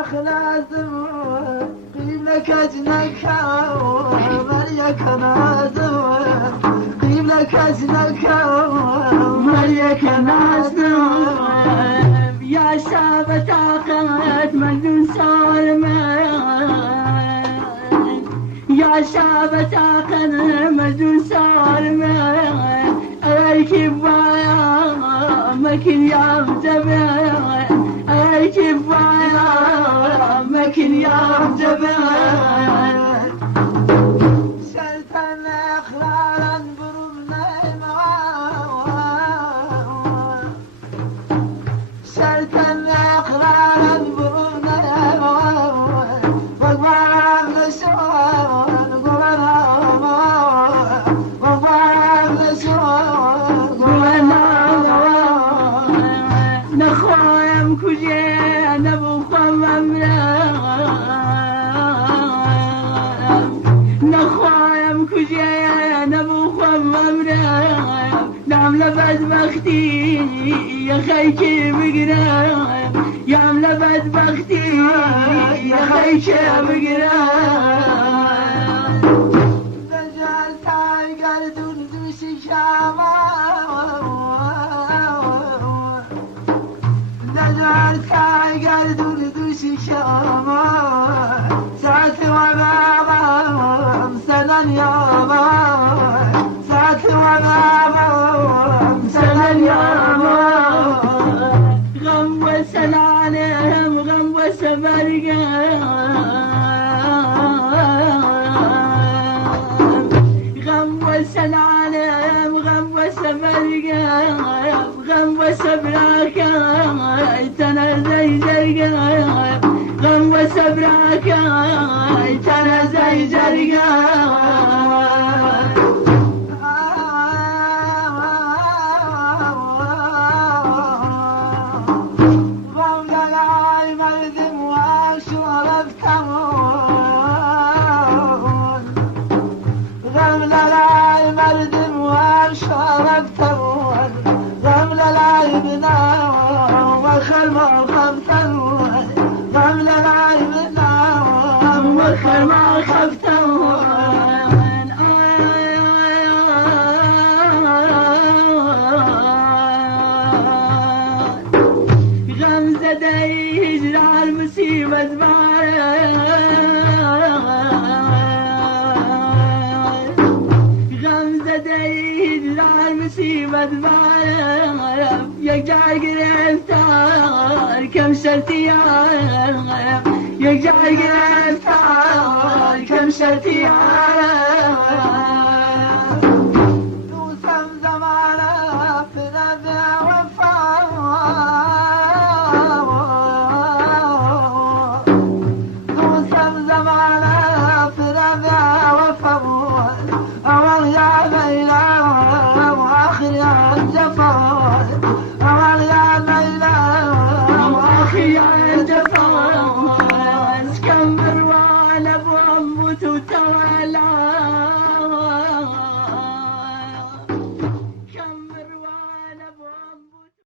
إخلاص قبلك أجنك مريك نازم قبلك أجنك مريك نازم يا شاب تاخت من دون سالمة يا شاب تاخت من دون سالمة أركب ويا مكن يا مجبر أركب ويا مكن يا مجبر سلطان أخلالا برمنا سلطان أخلالا برمنا وقوام نسوان قوانا وقوام نسوان قوانا نخوام كجي نبوخوام أمرا نخوام كجي نبوخوام أمرا نعم لبدبختي يا خيكي بقرا يام لبدبختي يا خيكي بقرا دجال تايقر دندوسي شاما دجال تايقر دندوسي شاما ساعة وغابا سنن ياما ساعة وغابا سنن ياما غم وسلالهم غم وسبرقام غم وسلالهم غم وسبرقام غم وسبراكام تنزي جرقام غم وسبراكام تنزي جرقام يقجع قرفتار كم شرتيار يقجع قرفتار كم شرتيار